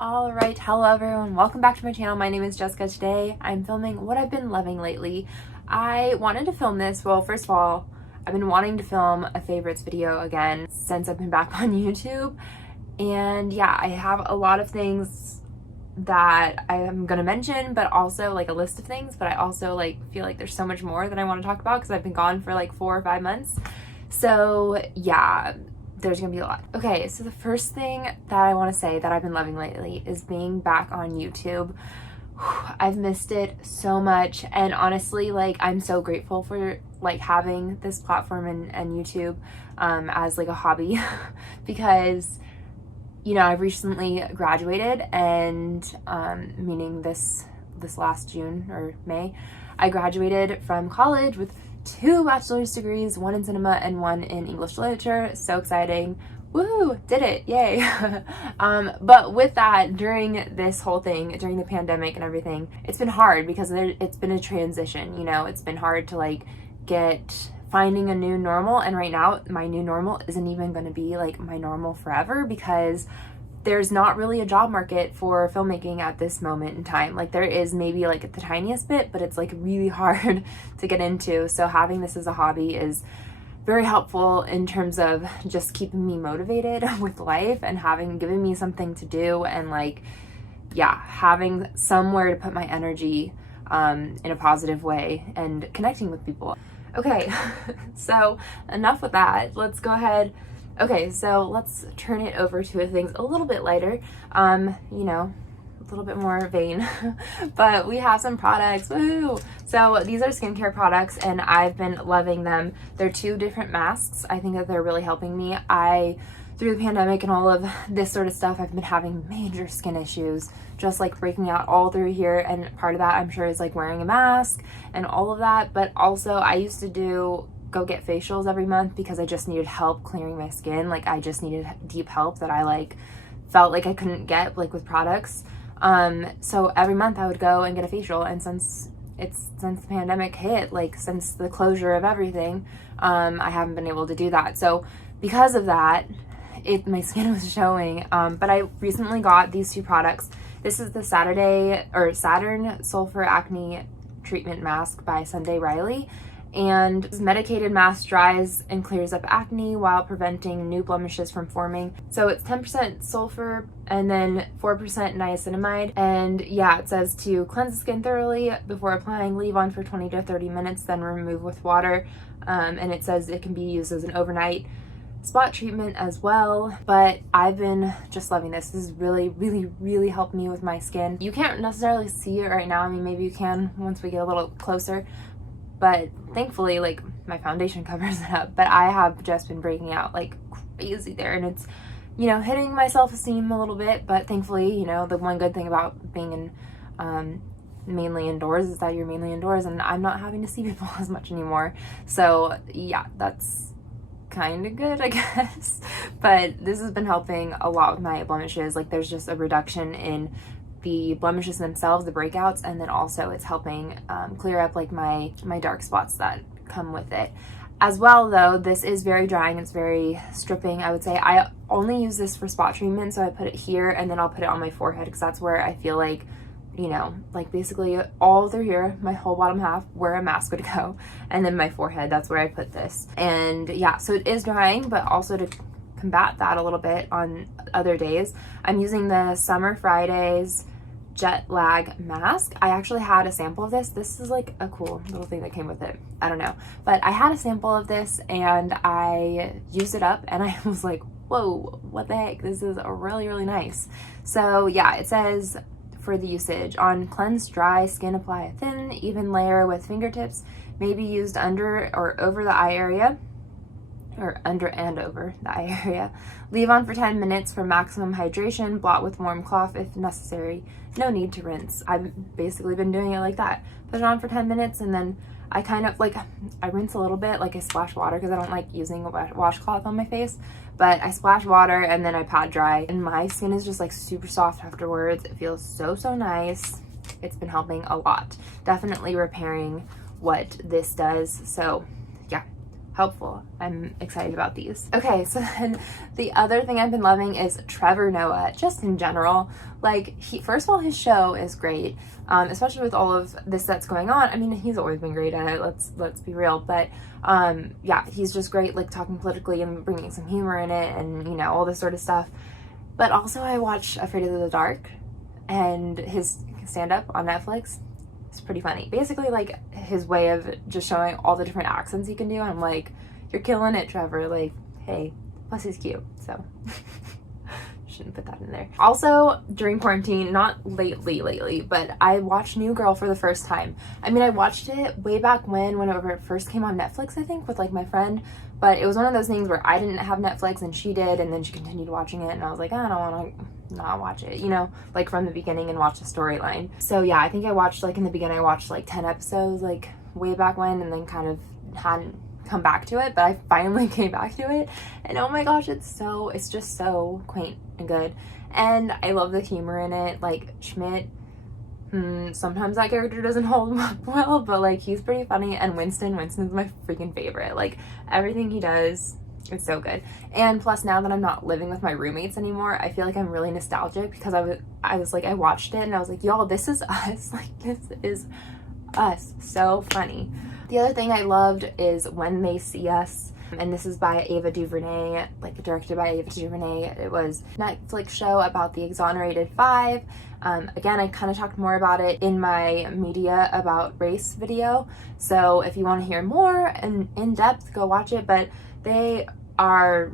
Alright, hello everyone, welcome back to my channel. My name is Jessica. Today I'm filming what I've been loving lately. I wanted to film this, well first of all, I've been wanting to film a favorites video again since I've been back on YouTube. And yeah, I have a lot of things that I'm gonna mention, but also like a list of things, but I also feel like there's so much more that I want to talk about because I've been gone for like 4 or 5 months. So yeah, there's gonna be a lot. Okay, so the first thing that I want to say that I've been loving lately is being back on YouTube. I've missed it so much, and honestly, like, I'm so grateful for like having this platform and YouTube as like a hobby because, you know, I've recently graduated, and meaning this last June or May, I graduated from college with 2 bachelor's degrees, 1 in cinema and 1 in English literature. So exciting. Woo! Did it. Yay. But with that, during this whole thing, during the pandemic and everything, it's been hard because it's been a transition, you know. It's been hard to like finding a new normal, and right now my new normal isn't even going to be like my normal forever because there's not really a job market for filmmaking at this moment in time. Like, there is maybe like the tiniest bit, but it's like really hard to get into. So having this as a hobby is very helpful in terms of just keeping me motivated with life and giving me something to do, and like, yeah, having somewhere to put my energy in a positive way and connecting with people. Okay, so enough with that. Let's go ahead. Okay, so let's turn it over to things a little bit lighter, you know, a little bit more vain, but we have some products, woohoo! So these are skincare products, and I've been loving them. They're 2 different masks. I think that they're really helping me. Through the pandemic and all of this sort of stuff, I've been having major skin issues, just like breaking out all through here, and part of that I'm sure is like wearing a mask and all of that, but also I used to go get facials every month because I just needed help clearing my skin. Like, I just needed deep help that I like felt like I couldn't get like with products. So every month I would go and get a facial, and since the pandemic hit, like since the closure of everything, I haven't been able to do that. So because of that, my skin was showing, but I recently got these 2 products. This is the Saturn Sulfur Acne Treatment Mask by Sunday Riley. And this medicated mask dries and clears up acne while preventing new blemishes from forming. So it's 10% sulfur and then 4% niacinamide. And yeah, it says to cleanse the skin thoroughly before applying, leave on for 20 to 30 minutes, then remove with water. And it says it can be used as an overnight spot treatment as well. But I've been just loving this. This is really helped me with my skin. You can't necessarily see it right now. I mean, maybe you can once we get a little closer, but thankfully, like, my foundation covers it up. But I have just been breaking out like crazy there, and it's, you know, hitting my self-esteem a little bit. But thankfully, you know, the one good thing about being in mainly indoors is that you're mainly indoors, and I'm not having to see people as much anymore. So yeah, that's kind of good, I guess. But this has been helping a lot with my blemishes. Like, there's just a reduction in the blemishes themselves, the breakouts, and then also it's helping clear up like my dark spots that come with it. As well though, this is very drying, it's very stripping, I would say. I only use this for spot treatment, so I put it here and then I'll put it on my forehead because that's where I feel like, you know, like basically all through here, my whole bottom half, where a mask would go, and then my forehead, that's where I put this. And yeah, so it is drying, but also to combat that a little bit on other days, I'm using the Summer Fridays Jet Lag Mask. I actually had a sample of this. This is like a cool little thing that came with it. I don't know. But I had a sample of this and I used it up and I was like, whoa, what the heck? This is really nice. So yeah, it says for the usage, on cleansed dry skin, apply a thin, even layer with fingertips. May be used under or over the eye area, or under and over the eye area. Leave on for 10 minutes for maximum hydration. Blot with warm cloth if necessary. No need to rinse. I've basically been doing it like that. Put it on for 10 minutes and then I kind of like, I rinse a little bit, like I splash water because I don't like using a washcloth on my face, but I splash water and then I pat dry, and my skin is just like super soft afterwards. It feels so nice. It's been helping a lot. Definitely repairing what this does. So yeah, helpful. I'm excited about these. Okay, so then the other thing I've been loving is Trevor Noah, just in general. Like, first of all, his show is great, especially with all of this that's going on. I mean, he's always been great at it, let's be real, but yeah, he's just great, like, talking politically and bringing some humor in it and, you know, all this sort of stuff. But also I watched Afraid of the Dark, and his stand-up on Netflix. It's pretty funny. Basically, like, his way of just showing all the different accents he can do. I'm like, you're killing it, Trevor. Like, hey, plus he's cute, so shouldn't put that in there. Also, during quarantine, not lately, but I watched New Girl for the first time. I mean, I watched it way back whenever it first came on Netflix, I think, with, like, my friend. But it was one of those things where I didn't have Netflix and she did, and then she continued watching it, and I was like, I don't want to not watch it, you know, like, from the beginning and watch the storyline. So yeah, I think I watched, like, in the beginning I watched like 10 episodes, like, way back when, and then kind of hadn't come back to it, but I finally came back to it, and oh my gosh, it's just so quaint and good, and I love the humor in it. Like, Schmidt, sometimes that character doesn't hold up well, but, like, he's pretty funny, and Winston's my freaking favorite. Like, everything he does, it's so good. And plus, now that I'm not living with my roommates anymore, I feel like I'm really nostalgic, because I was like, I watched it and I was like, y'all, this is us. Like, this is us. So funny. The other thing I loved is When They See Us, and this is by Ava DuVernay, like, directed by Ava DuVernay. It was a Netflix show about the Exonerated Five. Again, I kind of talked more about it in my media about race video, so if you want to hear more and in depth, go watch it. But they are,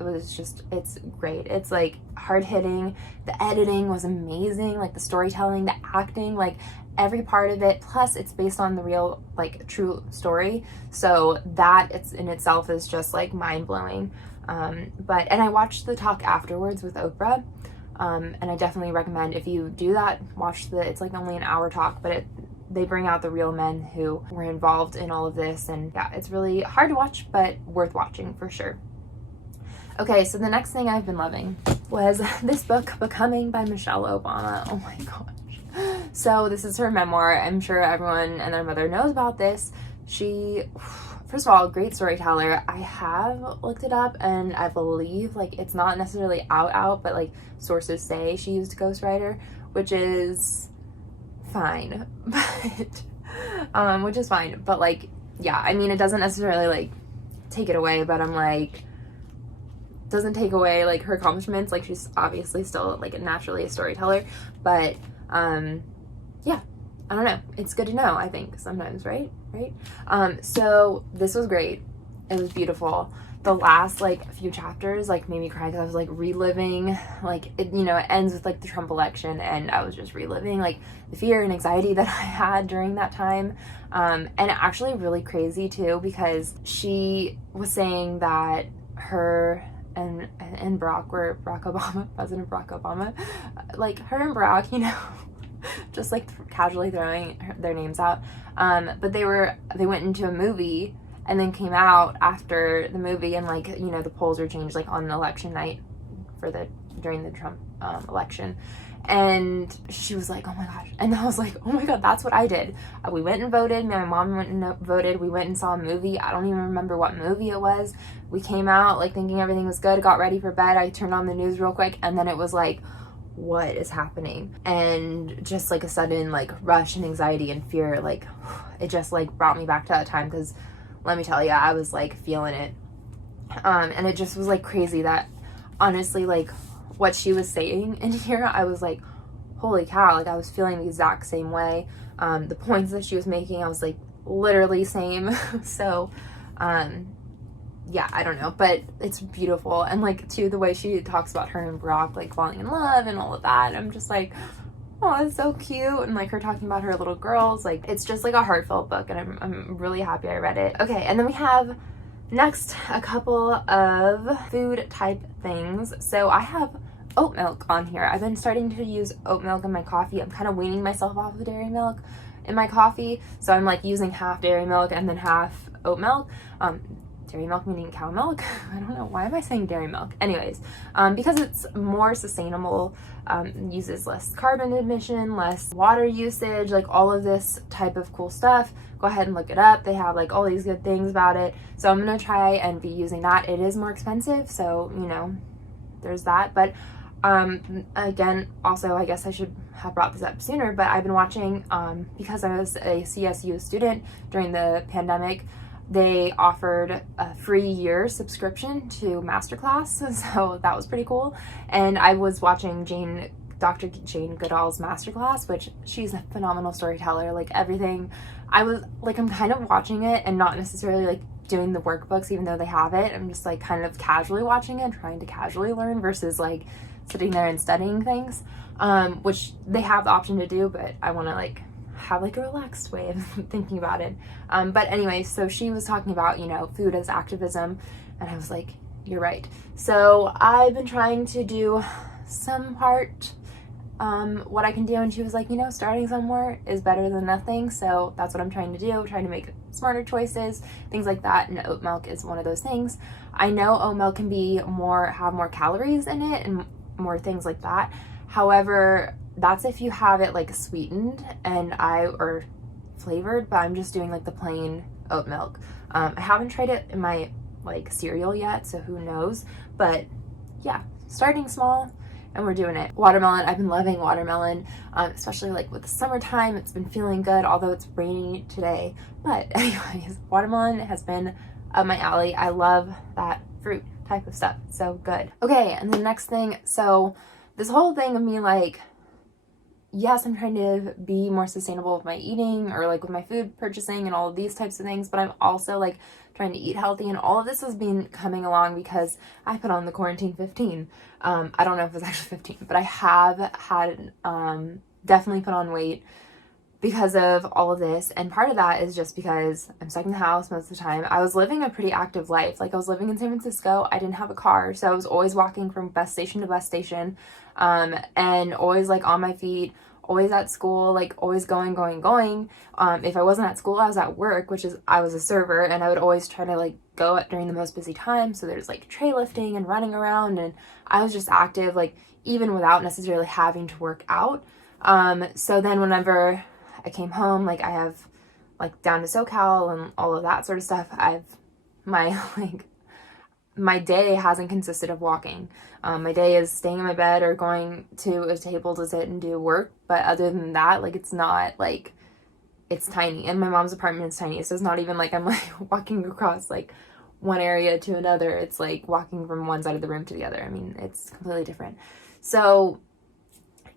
it's great. It's, like, hard-hitting. The editing was amazing, like, the storytelling, the acting, like, every part of it. Plus, it's based on the real, like, true story, so that in itself is just, like, mind-blowing. And I watched the talk afterwards with Oprah, and I definitely recommend, if you do that, watch it's like only an hour talk, but they bring out the real men who were involved in all of this, and yeah, it's really hard to watch, but worth watching for sure. Okay, so the next thing I've been loving was this book, Becoming by Michelle Obama. Oh my gosh. So this is her memoir. I'm sure everyone and their mother knows about this. She, first of all, great storyteller. I have looked it up, and I believe, like, it's not necessarily out, but, like, sources say she used a ghostwriter, which is fine, but which is fine, but, like, yeah, I mean, it doesn't necessarily, like, take it away, but I'm like, doesn't take away, like, her accomplishments. Like, she's obviously still, like, naturally a storyteller, but yeah, I don't know, it's good to know, I think, sometimes, right? So this was great. It was beautiful. The last, like, few chapters, like, made me cry, because I was, like, reliving, like, it, you know, it ends with, like, the Trump election, and I was just reliving, like, the fear and anxiety that I had during that time. And actually really crazy too, because she was saying that her and President Barack Obama, like, her and Barack, you know, just, like, casually throwing their names out, but they went into a movie and then came out after the movie, and, like, you know, the polls were changed, like, on election night during the Trump election, and she was like, oh my gosh, and I was like, oh my god, that's what I did. We went and voted. My mom went and voted. We went and saw a movie. I don't even remember what movie it was. We came out, like, thinking everything was good, got ready for bed. I turned on the news real quick, and then it was like, what is happening? And just, like, a sudden, like, rush and anxiety and fear, like, it just, like, brought me back to that time, because let me tell you, I was, like, feeling it, and it just was, like, crazy that, honestly, like, what she was saying in here, I was like, holy cow, like, I was feeling the exact same way. The points that she was making, I was like, literally same. So yeah, I don't know, but it's beautiful. And, like, too, the way she talks about her and Brock, like, falling in love and all of that, I'm just like, oh, it's so cute. And, like, her talking about her little girls, like, it's just, like, a heartfelt book, and I'm really happy I read it. Okay, and then we have next a couple of food type things. So I have oat milk on here. I've been starting to use oat milk in my coffee. I'm kind of weaning myself off of dairy milk in my coffee, so I'm, like, using half dairy milk and then half oat milk. dairy milk meaning cow milk. I don't know, why am I saying dairy milk? Anyways, because it's more sustainable, uses less carbon emission, less water usage, like all of this type of cool stuff. Go ahead and look it up. They have like all these good things about it. So I'm gonna try and be using that. It is more expensive, so you know, there's that. But again, also I guess I should have brought this up sooner, but I've been watching, because I was a CSU student during the pandemic, they offered a free year subscription to Masterclass, so that was pretty cool. And I was watching Dr. Jane Goodall's Masterclass, which she's a phenomenal storyteller. Like everything, I was like, I'm kind of watching it and not necessarily like doing the workbooks, even though they have it. I'm just like kind of casually watching it, trying to casually learn versus like sitting there and studying things, which they have the option to do, but I want to like have like a relaxed way of thinking about it. But anyway, so she was talking about, you know, food as activism, and I was like, you're right. So I've been trying to do some part, what I can do, and she was like, you know, starting somewhere is better than nothing. So that's what I'm trying to do, trying to make smarter choices, things like that, and oat milk is one of those things. I know oat milk can be have more calories in it and more things like that. However, that's if you have it like sweetened or flavored, but I'm just doing like the plain oat milk. I haven't tried it in my like cereal yet, so who knows, but yeah, starting small and we're doing it. Watermelon, I've been loving watermelon, especially like with the summertime. It's been feeling good, although it's rainy today. But anyways, watermelon has been up my alley. I love that fruit type of stuff. So good. Okay, and the next thing, so this whole thing of me like, yes, I'm trying to be more sustainable with my eating or like with my food purchasing and all of these types of things, but I'm also like trying to eat healthy, and all of this has been coming along because I put on the quarantine 15. I don't know if it's actually 15, but I have had definitely put on weight because of all of this, and part of that is just because I'm stuck in the house most of the time. I was living a pretty active life. Like I was living in San Francisco. I didn't have a car, so I was always walking from bus station to bus station, and always like on my feet, always at school, like always going. If I wasn't at school, I was at work, which is I was a server, and I would always try to like go during the most busy time. So there's like tray lifting and running around, and I was just active, like even without necessarily having to work out. So then whenever I came home, like I have like down to SoCal and all of that sort of stuff, my day hasn't consisted of walking. My day is staying in my bed or going to a table to sit and do work. But other than that, like it's not like, it's tiny, and my mom's apartment is tiny. So it's not even like I'm like walking across like one area to another. It's like walking from one side of the room to the other. I mean, it's completely different. So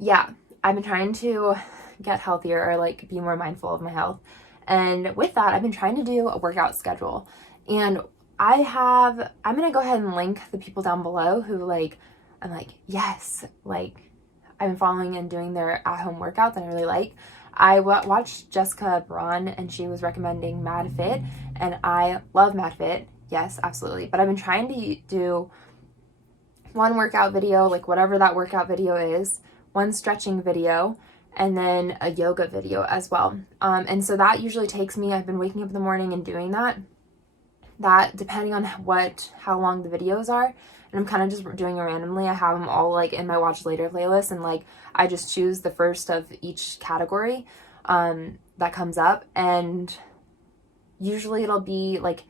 yeah, I've been trying to get healthier or like be more mindful of my health. And with that, I've been trying to do a workout schedule. And I'm going to go ahead and link the people down below who like, I'm like, yes, like I've been following and doing their at-home workouts that I really like. I watched Jessica Braun, and she was recommending MadFit, and I love MadFit. Yes, absolutely. But I've been trying to do one workout video, like whatever that workout video is, one stretching video, and then a yoga video as well. And so that usually takes me, I've been waking up in the morning and doing that depending on how long the videos are, and I'm kind of just doing it randomly. I have them all like in my watch later playlist, and like I just choose the first of each category that comes up, and usually it'll be like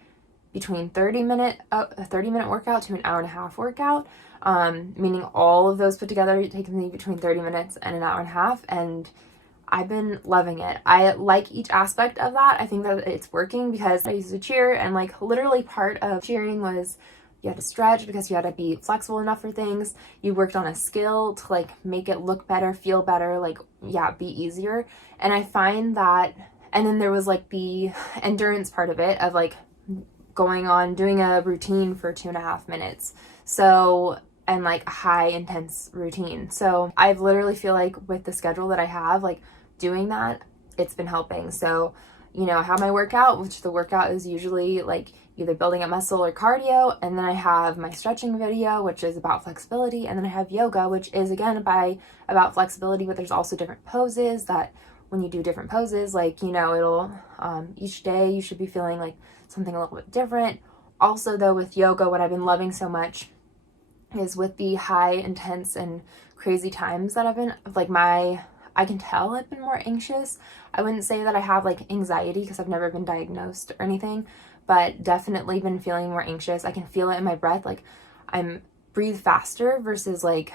between a 30-minute workout to an hour-and-a-half workout, meaning all of those put together take me between 30 minutes and an hour and a half, and I've been loving it. I like each aspect of that. I think that it's working because I used to cheer, and like literally part of cheering was you had to stretch because you had to be flexible enough for things. You worked on a skill to like make it look better, feel better, like, yeah, be easier. And I find that, and then there was like the endurance part of it of like doing a routine for 2.5 minutes. So, and like a high intense routine. So I literally feel like with the schedule that I have, like doing that, it's been helping. So, you know, I have my workout, which the workout is usually like either building up muscle or cardio. And then I have my stretching video, which is about flexibility. And then I have yoga, which is again about flexibility, but there's also different poses that when you do different poses, like, you know, it'll, each day you should be feeling like something a little bit different. Also though, with yoga, what I've been loving so much is with the high intense and crazy times that I've been like I can tell I've been more anxious. I wouldn't say that I have like anxiety because I've never been diagnosed or anything, but definitely been feeling more anxious. I can feel it in my breath, like I'm breathe faster versus like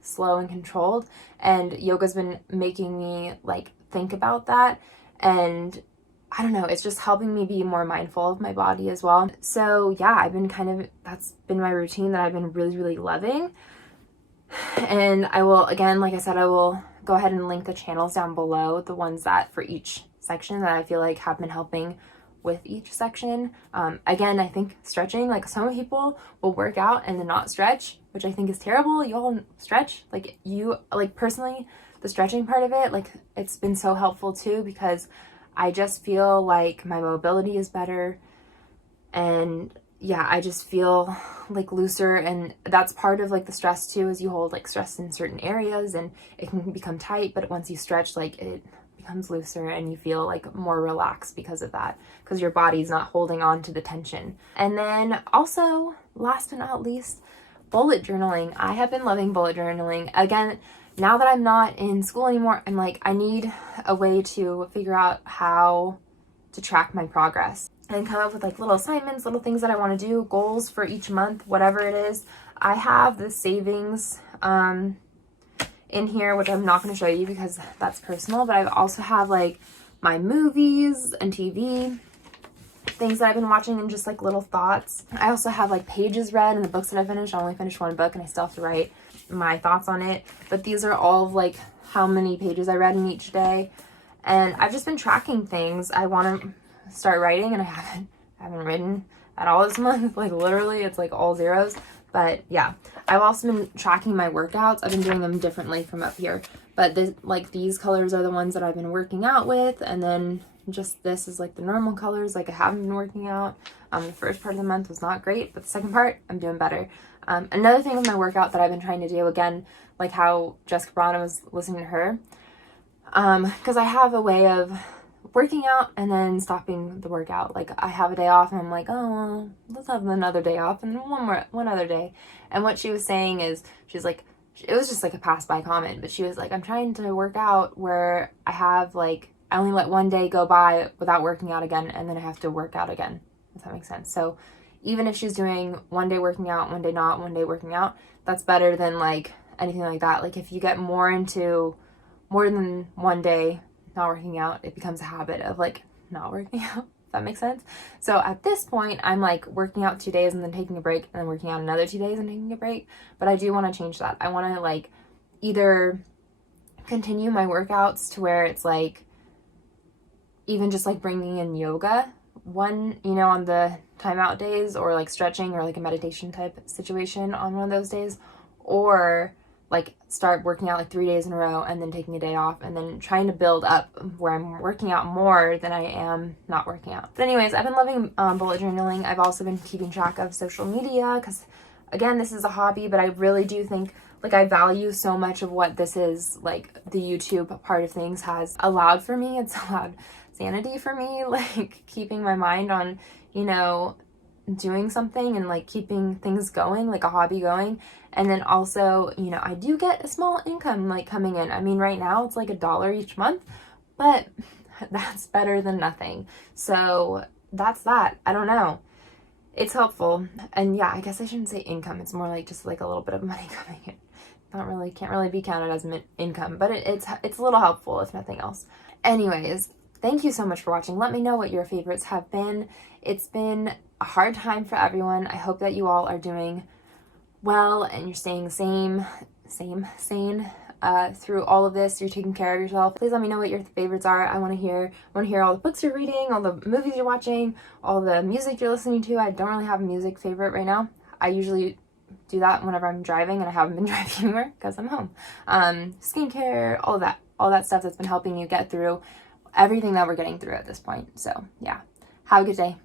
slow and controlled, and yoga's been making me like think about that, and I don't know, it's just helping me be more mindful of my body as well. So yeah, I've been that's been my routine that I've been really loving. And I will, again, like I said, I will go ahead and link the channels down below, the ones that for each section that I feel like have been helping with each section. Again, I think stretching, like some people will work out and then not stretch, which I think is terrible. You all stretch, like personally, the stretching part of it, like it's been so helpful too, because I just feel like my mobility is better, and yeah, I just feel like looser, and that's part of like the stress too, is you hold like stress in certain areas and it can become tight, but once you stretch, like it becomes looser and you feel like more relaxed because of that, because your body's not holding on to the tension. And then also, last but not least, bullet journaling. I have been loving bullet journaling. Again, now that I'm not in school anymore, I'm like, I need a way to figure out how to track my progress and come up with like little assignments, little things that I want to do, goals for each month, whatever it is. I have the savings in here, which I'm not going to show you because that's personal, but I also have like my movies and TV, things that I've been watching, and just like little thoughts. I also have like pages read and the books that I finished. I only finished one book and I still have to write my thoughts on it, but these are all of like how many pages I read in each day. And I've just been tracking things. I want to start writing, and I haven't written at all this month. Like literally it's like all zeros. But yeah, I've also been tracking my workouts. I've been doing them differently from up here, but these colors are the ones that I've been working out with, and then just this is like the normal colors. Like I haven't been working out. The first part of the month was not great, but the second part I'm doing better. Another thing with my workout that I've been trying to do, again, like how Jessica Brana was listening to her, because I have a way of working out and then stopping the workout. Like I have a day off and I'm like, oh well, let's have another day off, and then one other day. And what she was saying is, she's like, it was just like a pass by comment, but she was like, I'm trying to work out where I have like, I only let one day go by without working out again, and then I have to work out again, if that makes sense. So even if she's doing one day working out, one day not, one day working out, that's better than like anything like that. Like if you get more than one day not working out, it becomes a habit of like not working out, if that makes sense. So at this point, I'm like working out 2 days and then taking a break, and then working out another 2 days and taking a break. But I do want to change that. I want to like either continue my workouts to where it's like even just like bringing in yoga on the timeout days, or like stretching or like a meditation type situation on one of those days, or like start working out like 3 days in a row and then taking a day off, and then trying to build up where I'm working out more than I am not working out. But anyways, I've been loving bullet journaling. I've also been keeping track of social media because, again, this is a hobby, but I really do think like I value so much of what this is, like the YouTube part of things has allowed for me. It's allowed sanity for me, like keeping my mind on, doing something and like keeping things going, like a hobby going. And then also, I do get a small income like coming in. I mean, right now it's like $1 each month, but that's better than nothing. So that's that. I don't know. It's helpful. And yeah, I guess I shouldn't say income. It's more like just like a little bit of money coming in. Can't really be counted as income, but it's a little helpful if nothing else. Anyways, thank you so much for watching. Let me know what your favorites have been. It's been a hard time for everyone. I hope that you all are doing well and you're staying sane through all of this. You're taking care of yourself. Please let me know what your favorites are. I want to hear all the books you're reading, all the movies you're watching, all the music you're listening to. I don't really have a music favorite right now. I usually do that whenever I'm driving, and I haven't been driving anywhere because I'm home. Skincare, all that stuff that's been helping you get through everything that we're getting through at this point. So yeah, have a good day.